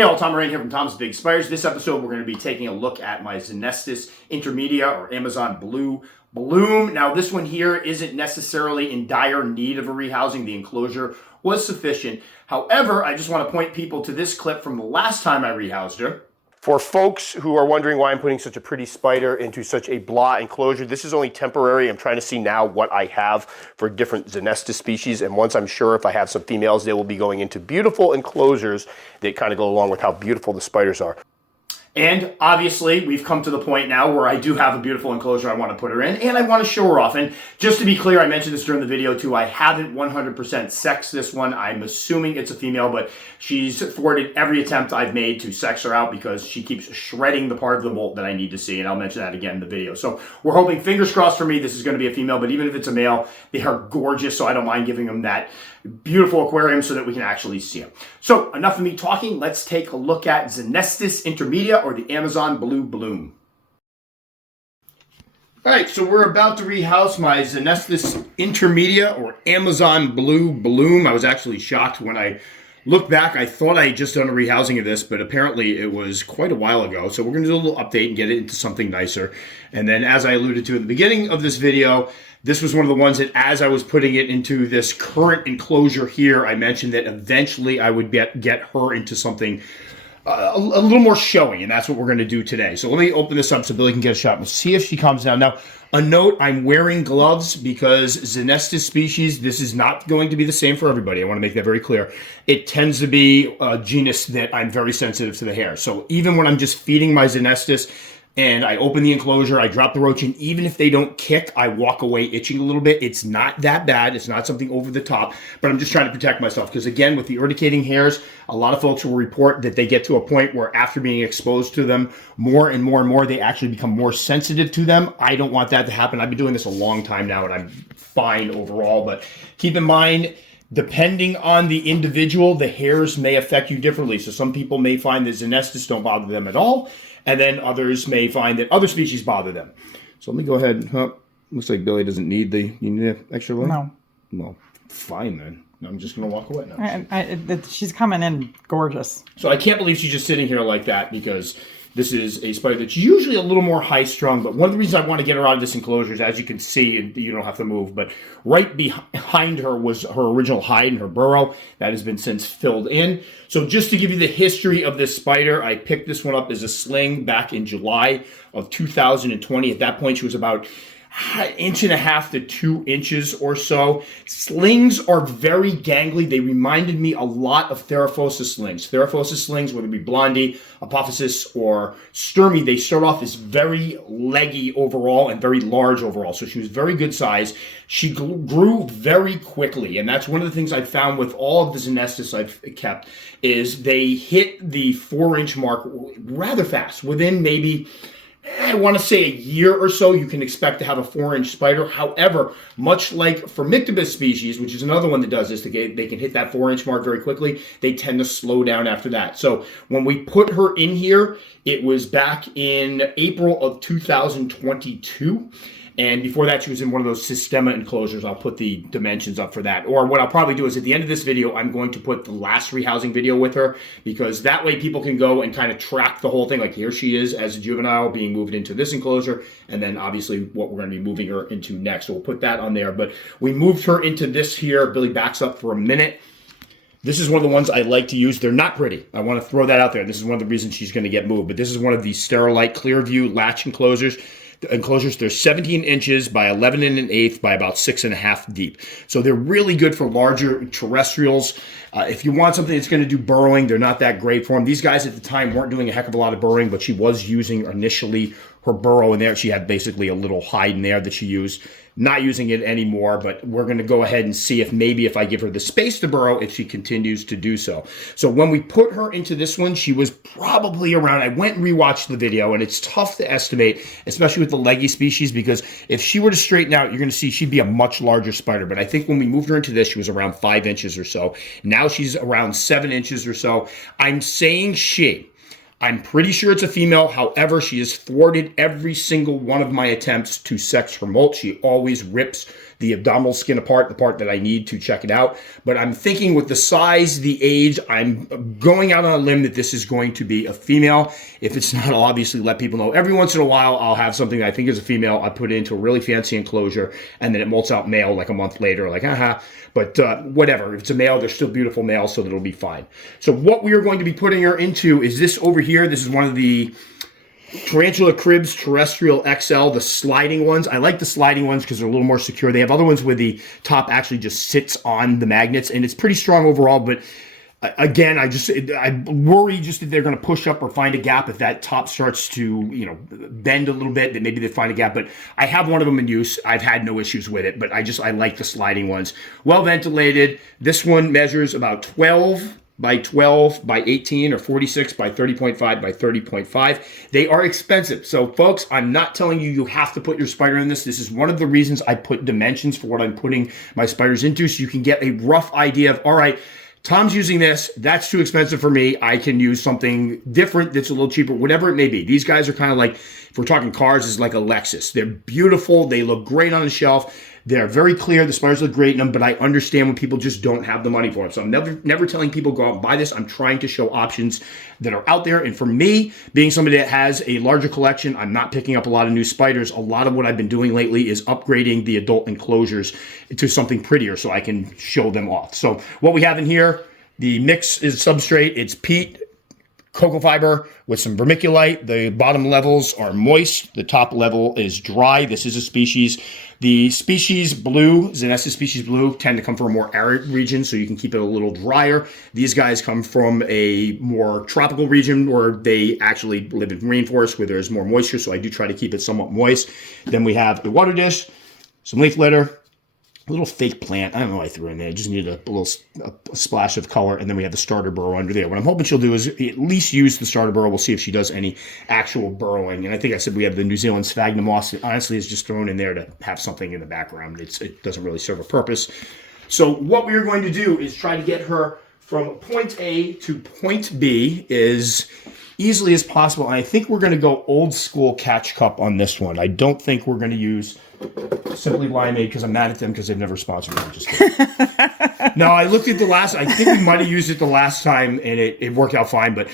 Hey all, Tom Moran here from Tom's Big Spiders. This episode we're going to be taking a look at my Xenesthis intermedia or Amazon blue bloom. Now this one here isn't necessarily in dire need of a rehousing. The enclosure was sufficient. However, I just want to point people to this clip from the last time I rehoused her. For folks who are wondering why I'm putting such a pretty spider into such a blah enclosure, this is only temporary. I'm trying to see now what I have for different Xenesthis species, and once I'm sure if I have some females, they will be going into beautiful enclosures that kind of go along with how beautiful the spiders are. And obviously, we've come to the point now where I do have a beautiful enclosure I want to put her in, and I want to show her off. And just to be clear, I mentioned this during the video too, I haven't 100% sexed this one. I'm assuming it's a female, but she's thwarted every attempt I've made to sex her out because she keeps shredding the part of the molt that I need to see, and I'll mention that again in the video. So we're hoping, fingers crossed for me, this is going to be a female, but even if it's a male, they are gorgeous, so I don't mind giving them that beautiful aquarium so that we can actually see them. So enough of me talking, let's take a look at Xenesthis intermedia or the Amazon blue bloom. All right, so we're about to rehouse my Xenesthis intermedia or Amazon blue bloom. I was actually shocked when I looked back. I thought I had just done a rehousing of this, but apparently it was quite a while ago. So we're going to do a little update and get it into something nicer. And then as I alluded to at the beginning of this video, this was one of the ones that as I was putting it into this current enclosure here, I mentioned that eventually I would get her into something a little more showing, and that's what we're going to do today. So let me open this up so Billy can get a shot and see if she comes down. Now, a note, I'm wearing gloves because Xenesthis species, this is not going to be the same for everybody. I want to make that very clear. It tends to be a genus that I'm very sensitive to the hair. So even when I'm just feeding my Xenesthis, and I open the enclosure, I drop the roach in, even if they don't kick, I walk away itching a little bit. It's not that bad. It's not something over the top, but I'm just trying to protect myself because, again, with the urticating hairs, a lot of folks will report that they get to a point where after being exposed to them more and more and more, they actually become more sensitive to them. I don't want that to happen. I've been doing this a long time now, and I'm fine overall, but keep in mind, depending on the individual, the hairs may affect you differently. So some people may find that Xenesthis don't bother them at all, and then others may find that other species bother them. So let me go ahead. Looks like Billy doesn't need you need an extra leg? No. Well, fine then. I'm just going to walk away now. She's coming in gorgeous. So I can't believe she's just sitting here like that because this is a spider that's usually a little more high-strung, but one of the reasons I want to get her out of this enclosure is, as you can see, and you don't have to move, but right behind her was her original hide and her burrow. That has been since filled in. So just to give you the history of this spider, I picked this one up as a sling back in July of 2020. At that point, she was about 1.5 to 2 inches or so. Slings are very gangly. They reminded me a lot of Theraphosis slings. Theraphosis slings, whether it be Blondie, Apophysis, or Sturmey, they start off as very leggy overall and very large overall. So she was very good size. She grew very quickly, and that's one of the things I've found with all of the Xenesthis I've kept is they hit the 4-inch mark rather fast. Within maybe, I want to say, a year or so, you can expect to have a 4-inch spider. However, much like Formictibus species, which is another one that does this, they can hit that 4-inch mark very quickly. They tend to slow down after that. So when we put her in here, it was back in April of 2022. And before that, she was in one of those Systema enclosures. I'll put the dimensions up for that. Or what I'll probably do is at the end of this video, I'm going to put the last rehousing video with her, because that way people can go and kind of track the whole thing. Like, here she is as a juvenile being moved into this enclosure, and then obviously what we're going to be moving her into next. So we'll put that on there. But we moved her into this here. Billy backs up for a minute. This is one of the ones I like to use. They're not pretty. I want to throw that out there. This is one of the reasons she's going to get moved. But this is one of these Sterilite Clearview latch enclosures. They're 17 inches by 11 1/8 by about 6.5 deep. So they're really good for larger terrestrials. If you want something that's going to do burrowing, they're not that great for them. These guys at the time weren't doing a heck of a lot of burrowing, but she was using initially her burrow in there. She had basically a little hide in there that she used. Not using it anymore, but we're going to go ahead and see if maybe if I give her the space to burrow, if she continues to do so. So when we put her into this one, she was probably around, I went and rewatched the video, and it's tough to estimate, especially with the leggy species, because if she were to straighten out, you're going to see she'd be a much larger spider. But I think when we moved her into this, she was around 5 inches or so. Now she's around 7 inches or so. I'm saying she. I'm pretty sure it's a female. However, she has thwarted every single one of my attempts to sex her molt. She always rips the abdominal skin apart, the part that I need to check it out. But I'm thinking with the size, the age, I'm going out on a limb that this is going to be a female. If it's not, I'll obviously let people know. Every once in a while, I'll have something that I think is a female. I put it into a really fancy enclosure, and then it molts out male like a month later, like, But whatever. If it's a male, they're still beautiful males, so that'll be fine. So what we are going to be putting her into is this over here. This is one of the Tarantula Cribs Terrestrial XL, the sliding ones. I like the sliding ones because they're a little more secure. They have other ones where the top actually just sits on the magnets, and it's pretty strong overall, but again, I worry just that they're going to push up or find a gap if that top starts to, bend a little bit, that maybe they find a gap. But I have one of them in use. I've had no issues with it, but I like the sliding ones. Well ventilated. This one measures about 12 by 12 by 18 or 46 by 30.5 by 30.5. They are expensive. So folks, I'm not telling you have to put your spider in this. This is one of the reasons I put dimensions for what I'm putting my spiders into, so you can get a rough idea of, all right, Tom's using this. That's too expensive for me. I can use something different that's a little cheaper, whatever it may be. These guys are kind of like, if we're talking cars, it's like a Lexus. They're beautiful. They look great on the shelf. They're very clear. The spiders look great in them, but I understand when people just don't have the money for them. So I'm never telling people go out and buy this. I'm trying to show options that are out there. And for me, being somebody that has a larger collection, I'm not picking up a lot of new spiders. A lot of what I've been doing lately is upgrading the adult enclosures to something prettier so I can show them off. So what we have in here, the mix is substrate. It's peat, cocoa fiber with some vermiculite. The bottom levels are moist. The top level is dry. This is a species. The species blue, Xenesthis species blue, tend to come from a more arid region, so you can keep it a little drier. These guys come from a more tropical region where they actually live in rainforests where there's more moisture, so I do try to keep it somewhat moist. Then we have the water dish, some leaf litter, a little fake plant. I don't know why I threw in there. I just needed a splash of color. And then we have the starter burrow under there. What I'm hoping she'll do is at least use the starter burrow. We'll see if she does any actual burrowing. And I think I said we have the New Zealand sphagnum moss. It honestly is just thrown in there to have something in the background. It doesn't really serve a purpose. So what we are going to do is try to get her from point A to point B as easily as possible. And I think we're going to go old school catch cup on this one. I don't think we're going to use Simply Limeade because I'm mad at them because they've never sponsored me. I'm just kidding. No, I looked at I think we might have used it the last time and it worked out fine, but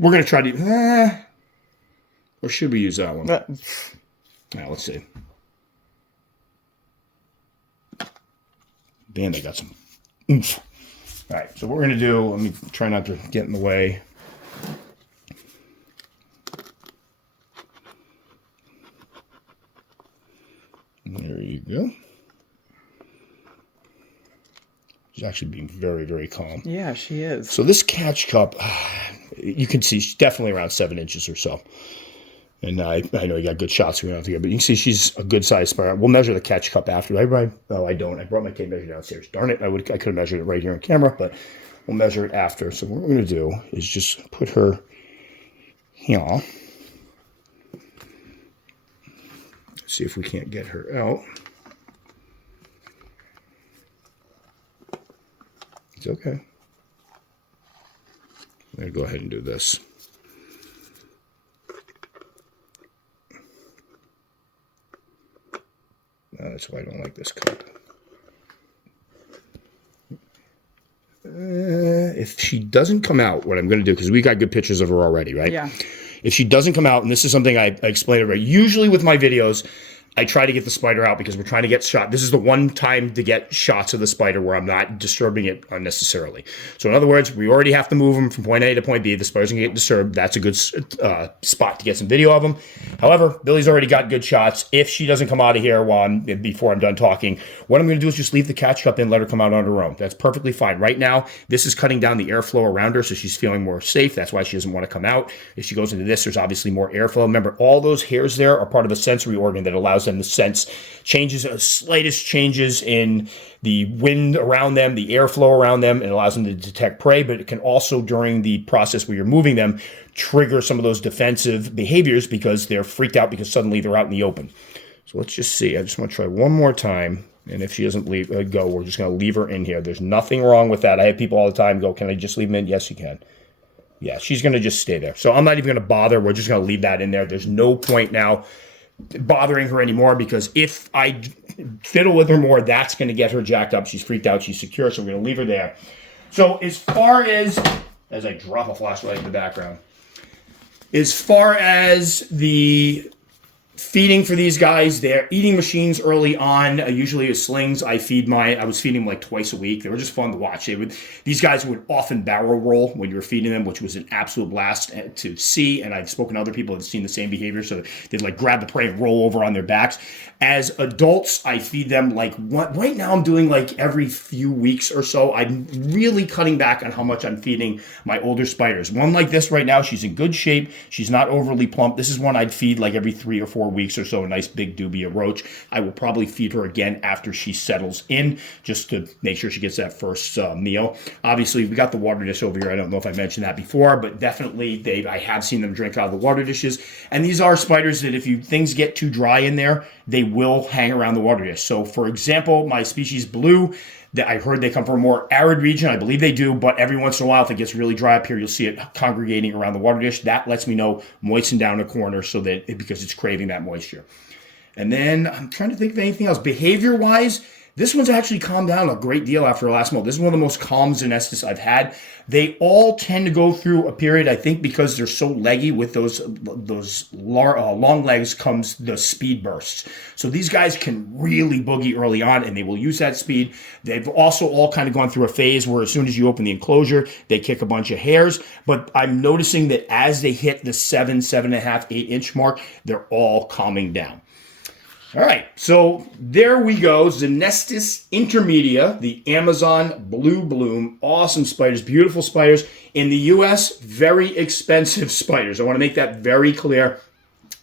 we're going to try to, or should we use that one? Now, let's see. Damn, they got some oomph. All right, so what we're going to do, let me try not to get in the way. There you go. She's actually being very, very calm. Yeah, she is. So this catch cup, you can see she's definitely around 7 inches or so. And I know you got good shots we don't have to get, but you can see she's a good size spider. We'll measure the catch cup after. Oh, I don't. I brought my tape measure downstairs. Darn it. I could have measured it right here on camera, but we'll measure it after. So what we're going to do is just put her here. See if we can't get her out. It's okay. I'm going to go ahead and do this. That's why I don't like this cup. If she doesn't come out, what I'm going to do, because we got good pictures of her already, right? Yeah. If she doesn't come out, and this is something I explained already, usually with my videos, I try to get the spider out because we're trying to get shot. This is the one time to get shots of the spider where I'm not disturbing it unnecessarily. So in other words, we already have to move them from point A to point B. The spider's going to get disturbed. That's a good spot to get some video of them. However, Billy's already got good shots. If she doesn't come out of here before I'm done talking, what I'm going to do is just leave the catch cup in, let her come out on her own. That's perfectly fine. Right now, this is cutting down the airflow around her, so she's feeling more safe. That's why she doesn't want to come out. If she goes into this, there's obviously more airflow. Remember, all those hairs there are part of a sensory organ that allows them to sense slightest changes in the wind around them, the airflow around them. It allows them to detect prey, but it can also, during the process where you're moving them, trigger some of those defensive behaviors because they're freaked out because suddenly they're out in the open. So let's just see. I just want to try one more time. And if she doesn't go, we're just going to leave her in here. There's nothing wrong with that. I have people all the time go, can I just leave them in? Yes, you can. Yeah, she's going to just stay there. So I'm not even going to bother. We're just going to leave that in there. There's no point now bothering her anymore, because if I fiddle with her more, that's going to get her jacked up. She's freaked out. She's secure, so we're going to leave her there. So as far as I drop a flashlight in the background, as far as the feeding for these guys, they're eating machines early on. Usually as slings, I was feeding them like twice a week. They were just fun to watch. These guys would often barrel roll when you were feeding them, which was an absolute blast to see. And I've spoken to other people that have seen the same behavior. So they'd like grab the prey and roll over on their backs. As adults, I feed them right now I'm doing like every few weeks or so. I'm really cutting back on how much I'm feeding my older spiders. One like this right now, she's in good shape. She's not overly plump. This is one I'd feed like every 3 or 4 weeks or so, a nice big dubia roach. I will probably feed her again after she settles in, just to make sure she gets that first meal. Obviously, we got the water dish over here. I don't know if I mentioned that before, but definitely I have seen them drink out of the water dishes. And these are spiders that if things get too dry in there, they will hang around the water dish. So for example, my species Blue, that I heard they come from a more arid region. I believe they do, but every once in a while, if it gets really dry up here, you'll see it congregating around the water dish. That lets me know moisten down a corner because it's craving that moisture. And then I'm trying to think of anything else. Behavior-wise, this one's actually calmed down a great deal after last month. This is one of the most calm Xenesthis I've had. They all tend to go through a period, I think, because they're so leggy with those long legs comes the speed bursts. So these guys can really boogie early on, and they will use that speed. They've also all kind of gone through a phase where as soon as you open the enclosure, they kick a bunch of hairs. But I'm noticing that as they hit the 7.5, 8 inch mark, they're all calming down. All right, so there we go. Xenesthis intermedia, the Amazon Blue Bloom. Awesome spiders, beautiful spiders. In the U.S., very expensive spiders. I want to make that very clear.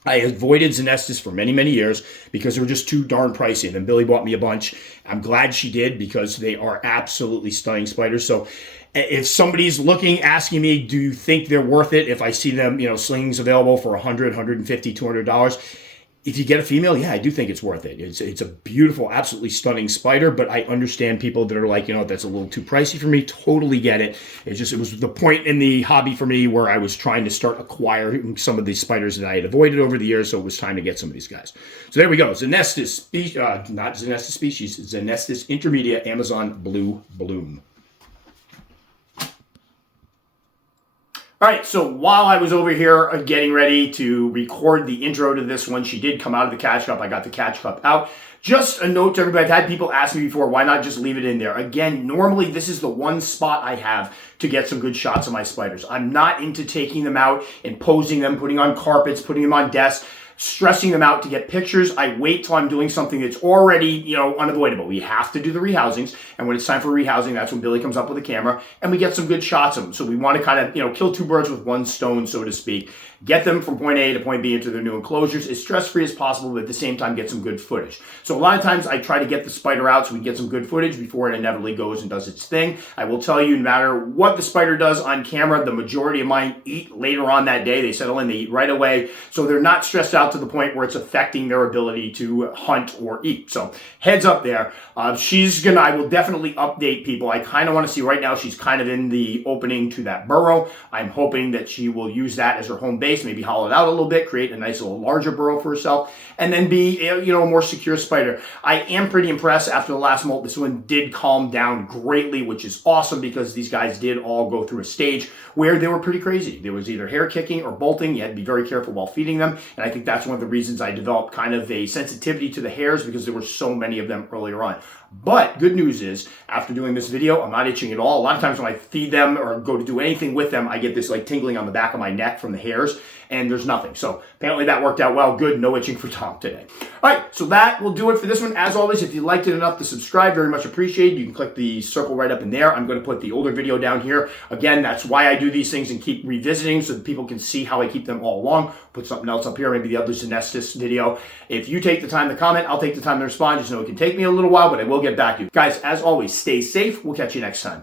I avoided Xenesthis for many, many years because they were just too darn pricey. And then Billy bought me a bunch. I'm glad she did because they are absolutely stunning spiders. So if somebody's asking me, do you think they're worth it if I see them, slings available for $100, $150, $200? If you get a female, yeah, I do think it's worth it. It's a beautiful, absolutely stunning spider, but I understand people that are like, that's a little too pricey for me. Totally get it. It was the point in the hobby for me where I was trying to start acquiring some of these spiders that I had avoided over the years, so it was time to get some of these guys. So there we go. Xenesthis, not Xenesthis species, Xenesthis intermedia Amazon Blue Bloom. All right, so while I was over here getting ready to record the intro to this one, she did come out of the catch cup. I got the catch cup out. Just a note to everybody, I've had people ask me before, why not just leave it in there? Again, normally this is the one spot I have to get some good shots of my spiders. I'm not into taking them out and posing them, putting on carpets, putting them on desks, stressing them out to get pictures. I wait till I'm doing something that's already, unavoidable. We have to do the rehousings, and when it's time for rehousing, that's when Billy comes up with a camera, and we get some good shots of them. So we want to kind of, kill two birds with one stone, so to speak. Get them from point A to point B into their new enclosures as stress-free as possible, but at the same time get some good footage. So a lot of times I try to get the spider out so we can get some good footage before it inevitably goes and does its thing. I will tell you, no matter what the spider does on camera, the majority of mine eat later on that day. They settle in, they eat right away, so they're not stressed out to the point where it's affecting their ability to hunt or eat. So heads up there. I will definitely update people. I kind of want to see right now, she's kind of in the opening to that burrow. I'm hoping that she will use that as her home base, maybe hollow it out a little bit, create a nice little larger burrow for herself, and then be a more secure spider. I am pretty impressed after the last molt. This one did calm down greatly, which is awesome because these guys did all go through a stage where they were pretty crazy. There was either hair kicking or bolting. You had to be very careful while feeding them, and I think that's one of the reasons I developed kind of a sensitivity to the hairs because there were so many of them earlier on. But good news is, after doing this video, I'm not itching at all. A lot of times when I feed them or go to do anything with them, I get this tingling on the back of my neck from the hairs, and there's nothing. So apparently that worked out well. Good, no itching for Tom today. All right, so that will do it for this one. As always, if you liked it enough to subscribe, very much appreciated. You can click the circle right up in there. I'm going to put the older video down here. Again, that's why I do these things and keep revisiting so that people can see how I keep them all along. Put something else up here, maybe the other Xenesthis video. If you take the time to comment, I'll take the time to respond. Just know it can take me a little while, but I will get back to you. Guys, as always, stay safe. We'll catch you next time.